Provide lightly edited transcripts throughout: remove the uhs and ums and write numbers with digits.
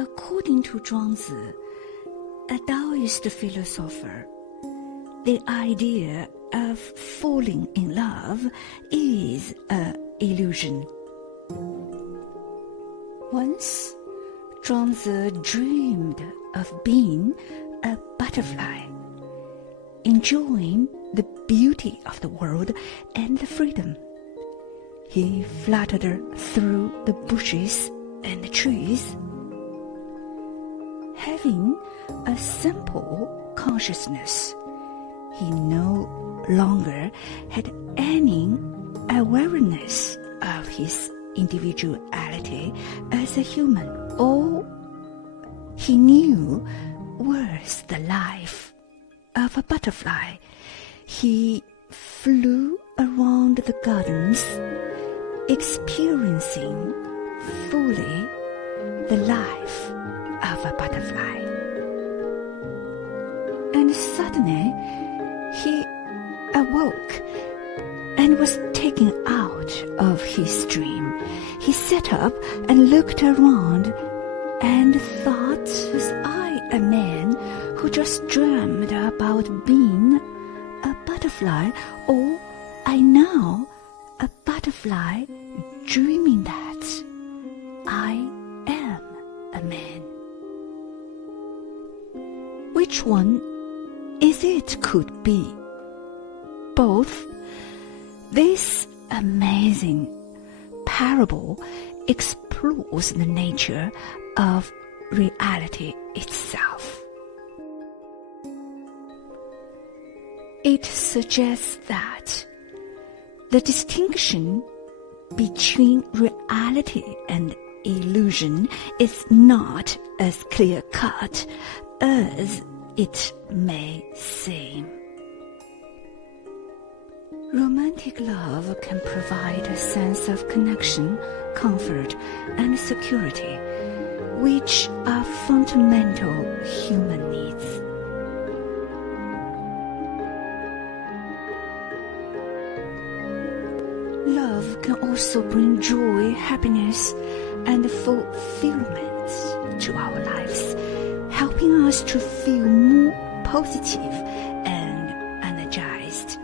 According to ZhuangZi, a Taoist philosopher, the idea of falling in love is an illusion. Once, ZhuangZi dreamed of being a butterfly, enjoying the beauty of the world and the freedom. He fluttered through the bushes and the trees. Having a simple consciousness, he no longer had any awareness of his individuality as a human. All he knew was the life of a butterfly. He flew around the gardens, experiencing fully the life of a butterfly. And suddenly he awoke and was taken out of his dream. He sat up and looked around and thought, was I a man who just dreamed about being a butterfly, or I now a butterfly dreaming that I am a man? Which one is it could be? Both. This amazing parable explores the nature of reality itself. It suggests that the distinction between reality and illusion is not as clear-cut as it may seem. Romantic love can provide a sense of connection, comfort, and security, which are fundamental human needs. Love can also bring joy, happiness, and fulfillment to our lives, helping us to feel more positive and energized.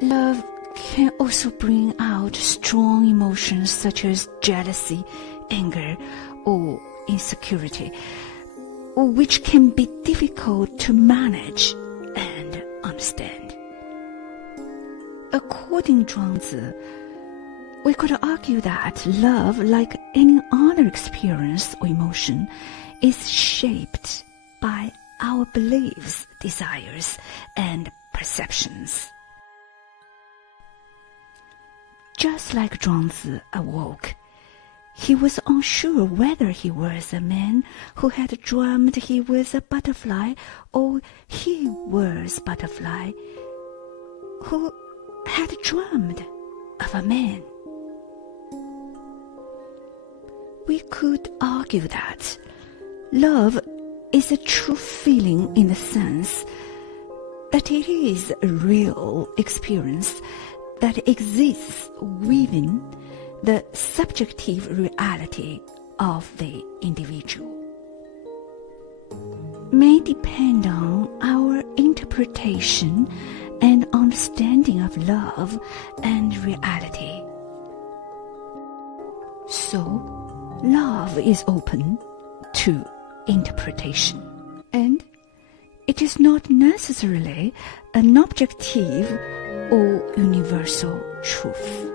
Love can also bring out strong emotions such as jealousy, anger, or insecurity, which can be difficult to manage and understand. According to ZhuangZi, we could argue that love, like any other experience or emotion, is shaped by our beliefs, desires, and perceptions. Just like ZhuangZi awoke, he was unsure whether he was a man who had dreamed he was a butterfly, or he was butterfly who had dreamed of a man. We could argue that love is a true feeling in the sense that it is a real experience that exists within the subjective reality of the individual. May depend on our interpretation and understanding of love and reality. So, love is open to interpretation, and it is not necessarily an objective or universal truth.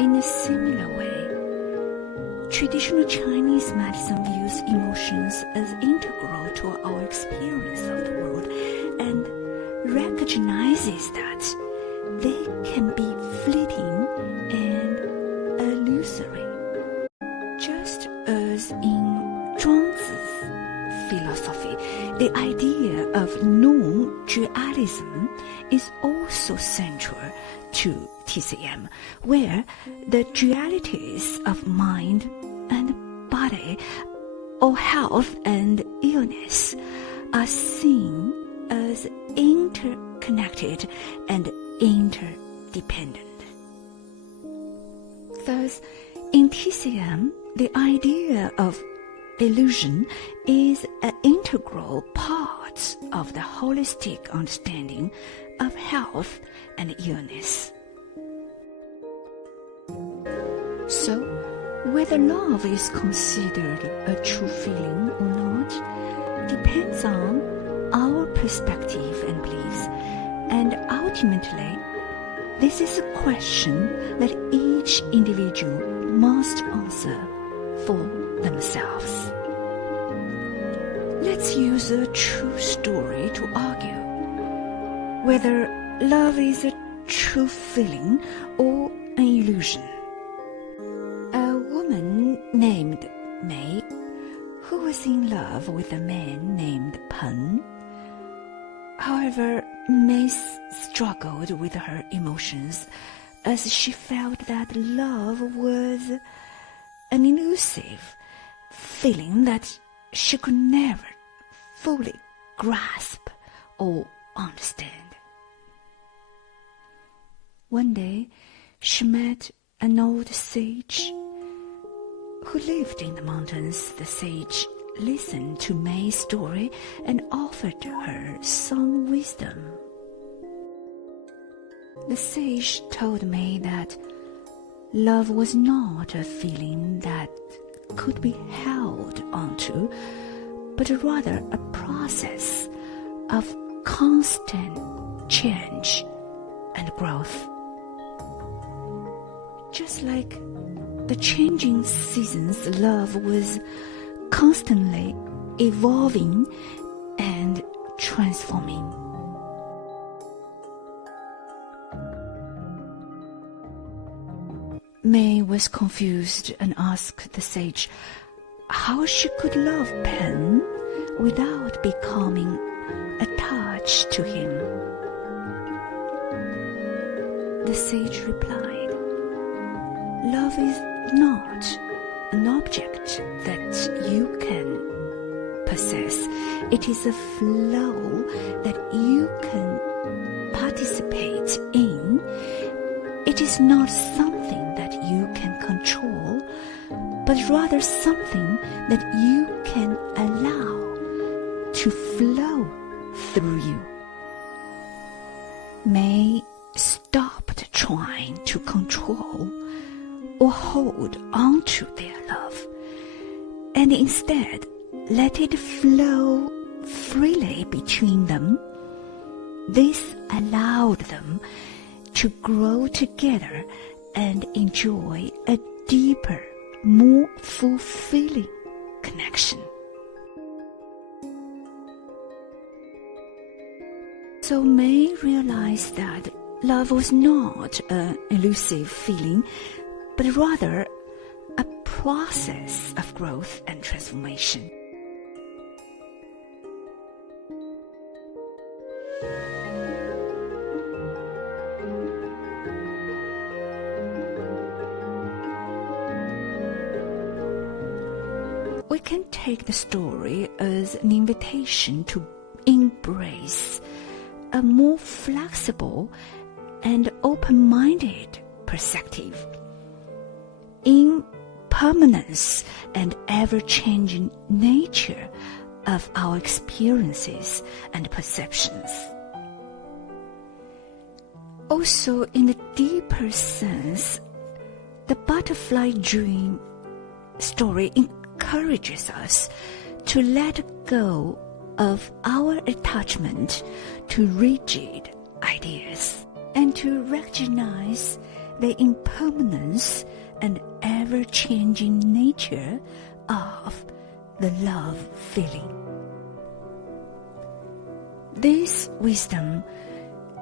In a similar way, traditional Chinese medicine views emotions as integral to our experience of the world and recognizes that they can be fleeting and illusory. Just as in ZhuangZi's philosophy, the idea of non-dualism is also central to TCM, where the dualities of mind and body, or health and illness, are seen as interconnected and interdependent. Thus, in TCM, the idea of illusion is an integral part of the holistic understanding of health and illness. So, whether love is considered a true feeling or not depends on our perspective and beliefs, and ultimately, this is a question that each individual must answer for themselves. Let's use a true story to argue whether love is a true feeling or an illusion. A woman named Mei, who was in love with a man named Pen. However, Mei struggled with her emotions as she felt that love was an elusive feeling that she could never fully grasp or understand. One day, she met an old sage who lived in the mountains. The sage listened to May's story and offered her some wisdom. The sage told May that love was not a feeling that could be held onto, but rather a process of constant change and growth. Just like the changing seasons, love was constantly evolving and transforming. May was confused and asked the sage how she could love Pen without becoming attached to him. The sage replied, "Love is not an object that you can possess. It is a flow that you can participate in. It is not something that you can control, but rather something that you can allow to flow through you." May stopped trying to control or hold on to their love, and instead let it flow freely between them. This allowed them to grow together and enjoy a deeper, more fulfilling connection. So May realized that love was not an elusive feeling, but rather a process of growth and transformation. We can take the story as an invitation to embrace a more flexible and open-minded perspective. Impermanence and ever-changing nature of our experiences and perceptions. Also, in the deeper sense, the butterfly dream story encourages us to let go of our attachment to rigid ideas and to recognize the impermanence and ever-changing nature of the love feeling. This wisdom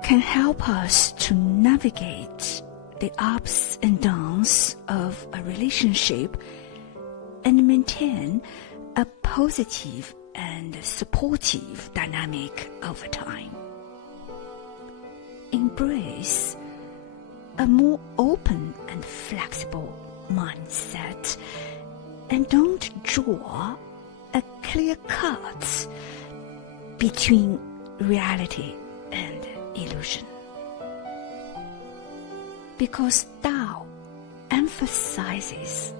can help us to navigate the ups and downs of a relationship and maintain a positive and supportive dynamic over time. Embrace a more open and flexible mindset, and don't draw a clear cut between reality and illusion. Because Tao emphasizes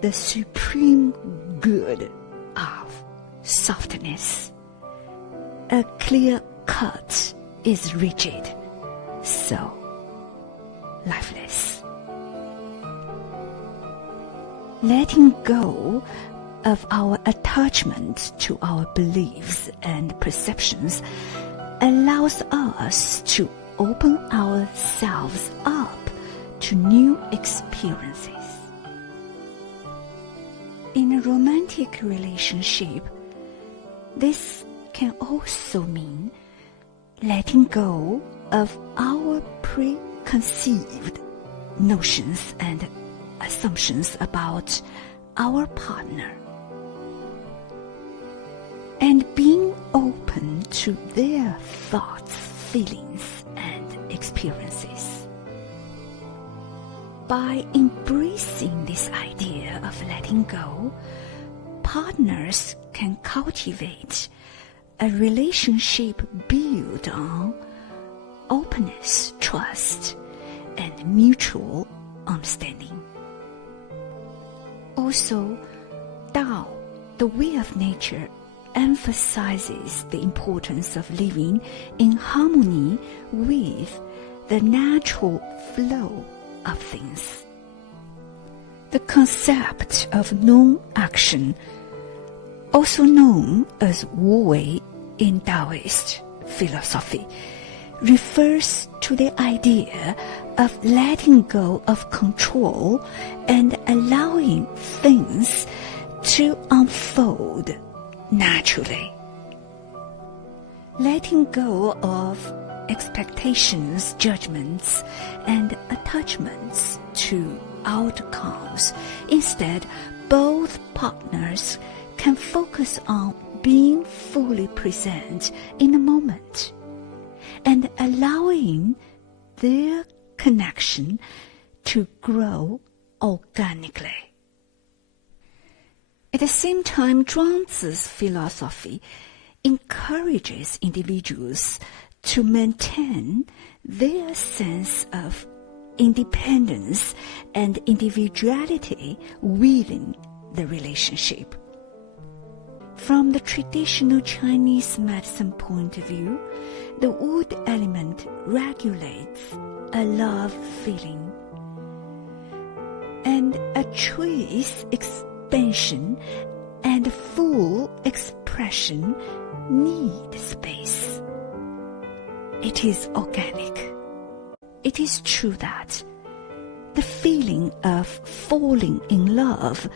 the supreme good of softness. A clear cut is rigid, so lifeless. Letting go of our attachment to our beliefs and perceptions allows us to open ourselves up to new experiences. In a romantic relationship, this can also mean letting go of our preconceived notions and assumptions about our partner, and being open to their thoughts, feelings, and experiences. By embracing this idea of letting go, partners can cultivate a relationship built on openness, trust, and mutual understanding. Also, Tao, the way of nature, emphasizes the importance of living in harmony with the natural flow of things. The concept of non-action, also known as Wu Wei in Taoist philosophy, refers to the idea of letting go of control and allowing things to unfold naturally. Letting go of expectations, judgments, and attachments to outcomes. Instead, both partners can focus on being fully present in the moment and allowing their connection to grow organically. At the same time, ZhuangZi's philosophy encourages individuals to maintain their sense of independence and individuality within the relationship. From the traditional Chinese medicine point of view, the wood element regulates a love feeling, and a tree's expansion and full expression need space. It is organic. It is true that the feeling of falling in love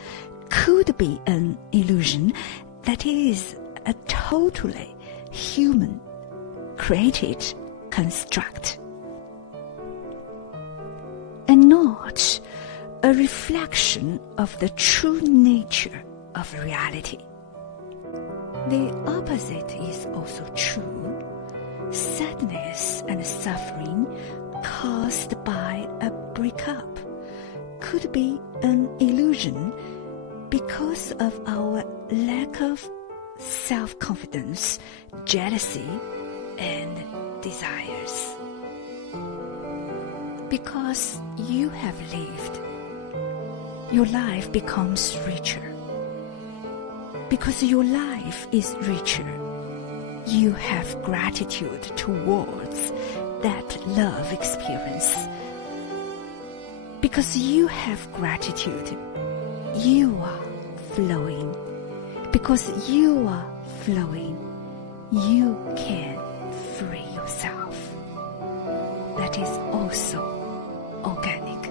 could be an illusion that is a totally human created construct, and not a reflection of the true nature of reality. The opposite is also true. Sadness and suffering caused by a breakup could be an illusion because of our lack of self-confidence, jealousy, and desires. Because you have lived, your life becomes richer. Because your life is richer, you have gratitude towards that love experience. Because you have gratitude, you are flowing. Because you are flowing, you can free yourself. That is also organic.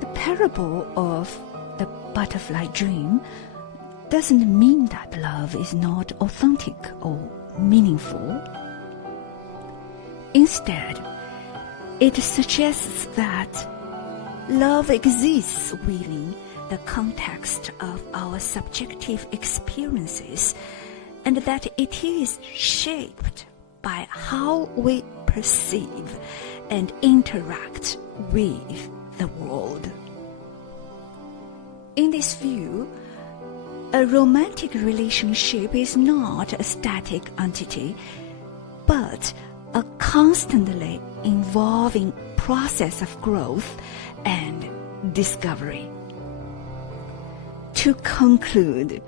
The parable of the butterfly dream doesn't mean that love is not authentic or meaningful. Instead, it suggests that love exists within the context of our subjective experiences, and that it is shaped by how we perceive and interact with the world. In this view, a romantic relationship is not a static entity, but a constantly evolving process of growth and discovery. To conclude,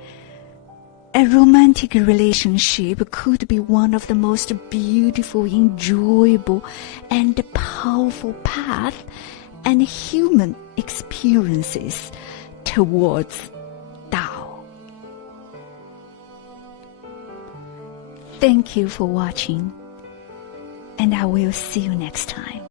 a romantic relationship could be one of the most beautiful, enjoyable, and powerful paths and human experiences towards Tao. Thank you for watching, and I will see you next time.